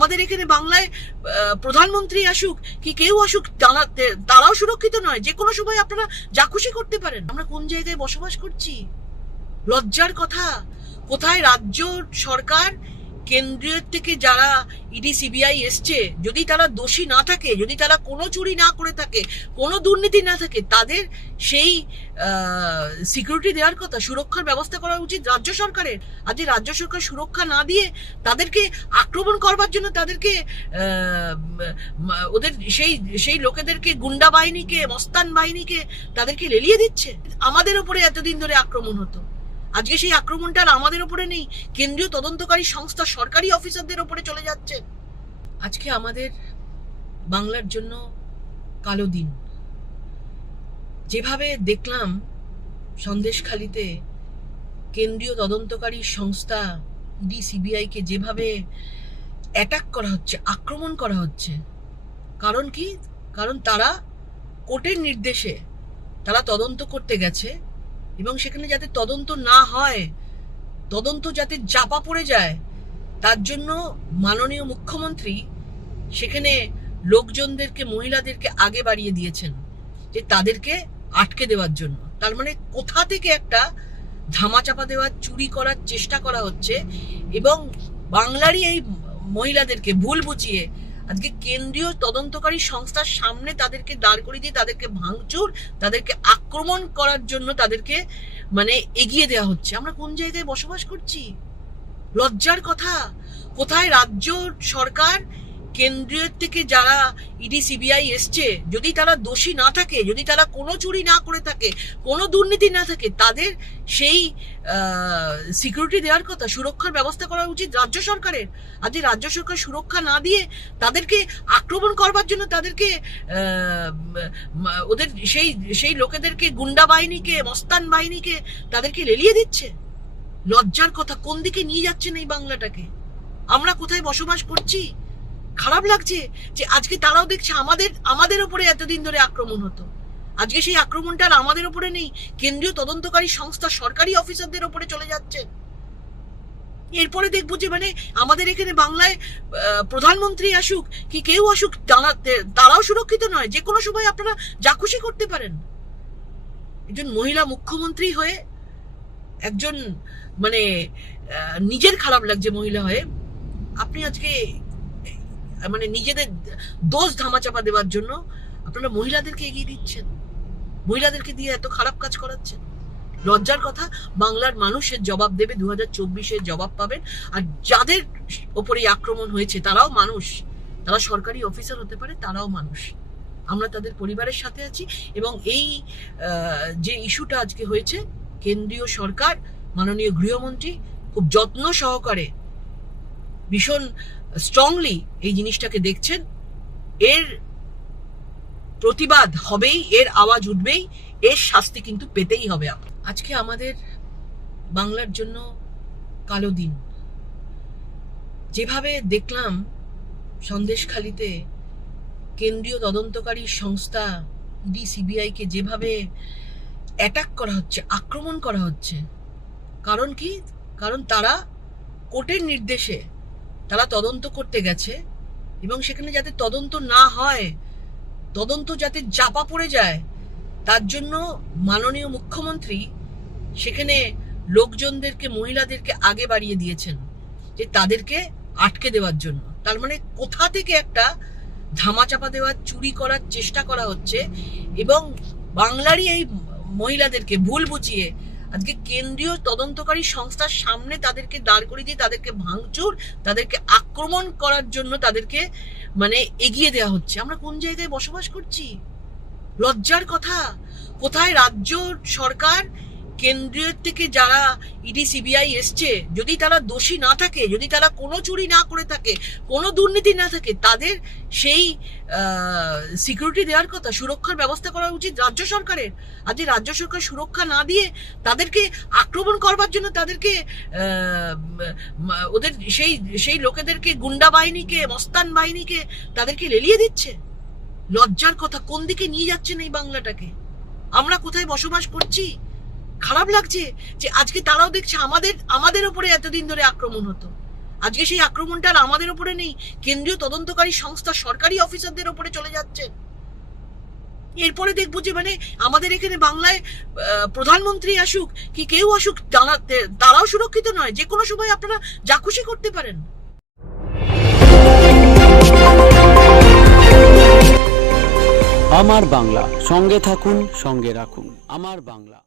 আমাদের এখানে বাংলায় প্রধানমন্ত্রী আসুক কি কেউ আসুক, তারা তারাও সুরক্ষিত নয়। যে কোনো সময় আপনারা যা খুশি করতে পারেন। আমরা কোন জায়গায় বসবাস করছি? লজ্জার কথা। কোথায় রাজ্য সরকার কেন্দ্রের থেকে যারা ইডি, সিবিআই এসছে, যদি তারা দোষী না থাকে, যদি তারা কোনো চুরি না করে থাকে, কোনো দুর্নীতি না থাকে, তাদের সেই সিকিউরিটি দেওয়ার কথা, সুরক্ষার ব্যবস্থা করা উচিত রাজ্য সরকারের। আজ রাজ্য সরকার সুরক্ষা না দিয়ে তাদেরকে আক্রমণ করবার জন্য তাদেরকে ওদের সেই সেই লোকেদেরকে, গুন্ডা বাহিনীকে, মস্তান বাহিনীকে তাদেরকে লেলিয়ে দিচ্ছে। আমাদের উপরে এতদিন ধরে আক্রমণ হতো। আজকে সেই আক্রমণটা আর আমাদের উপরে নেই। কেন্দ্রীয় তদন্তকারী সংস্থা সরকারি অফিসারদের উপরে চলে যাচ্ছে। আজকে আমাদের বাংলার জন্য কালো দিন। যেভাবে দেখলাম সন্দেশখালিতে কেন্দ্রীয় তদন্তকারী সংস্থা ইডি সিবিআইকে যেভাবে অ্যাটাক করা হচ্ছে, আক্রমণ করা হচ্ছে, কারণ কি? কারণ তারা কোর্টের নির্দেশে তারা তদন্ত করতে গেছে। এবং সেখানে যাতে তদন্ত না হয়, তদন্ত যাতে চাপা পড়ে যায়, তার জন্য মাননীয় মুখ্যমন্ত্রী সেখানে লোকজনদেরকে, মহিলাদেরকে আগে বাড়িয়ে দিয়েছেন যে তাদেরকে আটকে দেওয়ার জন্য। তার মানে কোথা থেকে একটা ধামাচাপা দেওয়ার চুরি করার চেষ্টা করা হচ্ছে এবং বাংলারই এই মহিলাদেরকে ভুল বুঝিয়ে আজকে কেন্দ্রীয় তদন্তকারী সংস্থার সামনে তাদেরকে দাঁড় করিয়ে দিয়ে তাদেরকে ভাঙচুর, তাদেরকে আক্রমণ করার জন্য তাদেরকে মানে এগিয়ে দেওয়া হচ্ছে। আমরা কোন জায়গায় বসবাস করছি? লজ্জার কথা। কোথায় রাজ্য সরকার কেন্দ্রীয় থেকে যারা ইডি, সিবিআই এসছে, যদি তারা দোষী না থাকে, যদি তারা কোনো চুরি না করে থাকে, কোনো দুর্নীতি না থাকে, তাদের সেই সিকিউরিটি দেওয়ার কথা, সুরক্ষার ব্যবস্থা করা উচিত রাজ্য সরকারের। আজ রাজ্য সরকার সুরক্ষা না দিয়ে তাদেরকে আক্রমণ করবার জন্য তাদেরকে ওদের সেই সেই লোকেদেরকে গুন্ডা বাহিনীকে, মস্তান বাহিনীকে তাদেরকে লেলিয়ে দিচ্ছে? লজ্জার কথা, কোন দিকে নিয়ে যাচ্ছেন এই বাংলাটাকে? আমরা কোথায় বসবাস করছি? খারাপ লাগছে যে আজকে তারাও দেখছে আমাদের আমাদের উপরে এতদিন ধরে আক্রমণ হতো। আজকে সেই আক্রমণটা আর আমাদের উপরে নেই। কেন্দ্রীয় তদন্তকারী সংস্থা সরকারি অফিসারদের উপরে চলে যাচ্ছে। এরপরে দেখব যে মানে আমাদের এখানে বাংলায় প্রধানমন্ত্রী আসুক কি কেউ আসুক, তারা, তারাও সুরক্ষিত নয়। যে কোনো সময় আপনারা যা খুশি করতে পারেন। একজন মহিলা মুখ্যমন্ত্রী হয়ে, একজন মানে নিজের খারাপ লাগছে মহিলা হয়ে, আপনি আজকে মানে নিজেদের দোষ ধামাচাপা দেওয়ার জন্য আপনারা মহিলাদেরকে এগিয়ে দিচ্ছেন। মহিলাদেরকে দিয়ে এত খারাপ কাজ করাচ্ছেন। লজ্জার কথা, বাংলার মানুষের জবাব দেবে দু হাজার জবাব পাবেন। আর যাদের ওপরে আক্রমণ হয়েছে, তারাও মানুষ। তারা সরকারি অফিসার হতে পারে, তারাও মানুষ। আমরা তাদের পরিবারের সাথে আছি এবং এই যে ইস্যুটা আজকে হয়েছে, কেন্দ্রীয় সরকার, মাননীয় গৃহমন্ত্রী খুব যত্ন সহকারে ভীষণ স্ট্রংলি এই জিনিসটাকে দেখছেন। এর প্রতিবাদ হবেই, এর আওয়াজ উঠবেই, এর শাস্তি কিন্তু পেতেই হবে আজকে আমাদের বাংলার জন্য কালো দিন। যেভাবে দেখলাম সন্দেশখালিতে কেন্দ্রীয় তদন্তকারী সংস্থা ইডি সিবিআইকে যেভাবে অ্যাটাক করা হচ্ছে, আক্রমণ করা হচ্ছে, কারণ কি? কারণ তারা কোর্টের নির্দেশে তারা তদন্ত করতে গেছে এবং সেখানে যাতে তদন্ত না হয়, তদন্ত যাতে চাপা পড়ে যায়, তার জন্য মাননীয় মুখ্যমন্ত্রী সেখানে লোকজনদেরকে, মহিলাদেরকে আগে বাড়িয়ে দিয়েছেন যে তাদেরকে আটকে দেওয়ার জন্য। তার মানে কোথা থেকে একটা ধামাচাপা দেওয়ার চুরি করার চেষ্টা করা হচ্ছে এবং বাংলারই এই মহিলাদেরকে ভুল বুঝিয়ে আজকে কেন্দ্রীয় তদন্তকারী সংস্থার সামনে তাদেরকে দাঁড় করিয়ে দিয়ে তাদেরকে ভাঙচুর, তাদেরকে আক্রমণ করার জন্য তাদেরকে মানে এগিয়ে দেওয়া হচ্ছে। আমরা কোন জায়গায় বসবাস করছি? লজ্জার কথা। কোথায় রাজ্য সরকার কেন্দ্রীয় থেকে যারা ইডি, সিবিআই এসছে, যদি তারা দোষী না থাকে, যদি তারা কোনো চুরি না করে থাকে, কোনো দুর্নীতি না থাকে, তাদের সেই সিকিউরিটি দেওয়ার কথা, সুরক্ষার ব্যবস্থা করা উচিত রাজ্য সরকারের। আজ যে রাজ্য সরকার সুরক্ষা না দিয়ে তাদেরকে আক্রমণ করবার জন্য তাদেরকে ওদের সেই সেই লোকেদেরকে, গুন্ডা বাহিনীকে, মস্তান বাহিনীকে তাদেরকে লেলিয়ে দিচ্ছে? লজ্জার কথা, কোন দিকে নিয়ে যাচ্ছেন এই বাংলাটাকে? আমরা কোথায় বসবাস করছি? খারাপ লাগছে যে আজকে তারাও দেখছে আমাদের আমাদের উপরে এতদিন ধরে আক্রমণ হতো। আজকে সেই আক্রমণটা আর আমাদের ওপরে নেই, কেন্দ্রীয় তদন্তকারী সংস্থা সরকারি অফিসারদের ওপরে চলে যাচ্ছে। এরপরে দেখব যে মানে আমাদের এখানে বাংলায় প্রধানমন্ত্রী আসুক কি কেউ আসুক, তারা- তারাও সুরক্ষিত নয়, যে কোনো সময় আপনারা যা খুশি করতে পারেন। আমার বাংলা, সঙ্গে থাকুন, সঙ্গে রাখুন। আমার বাংলা।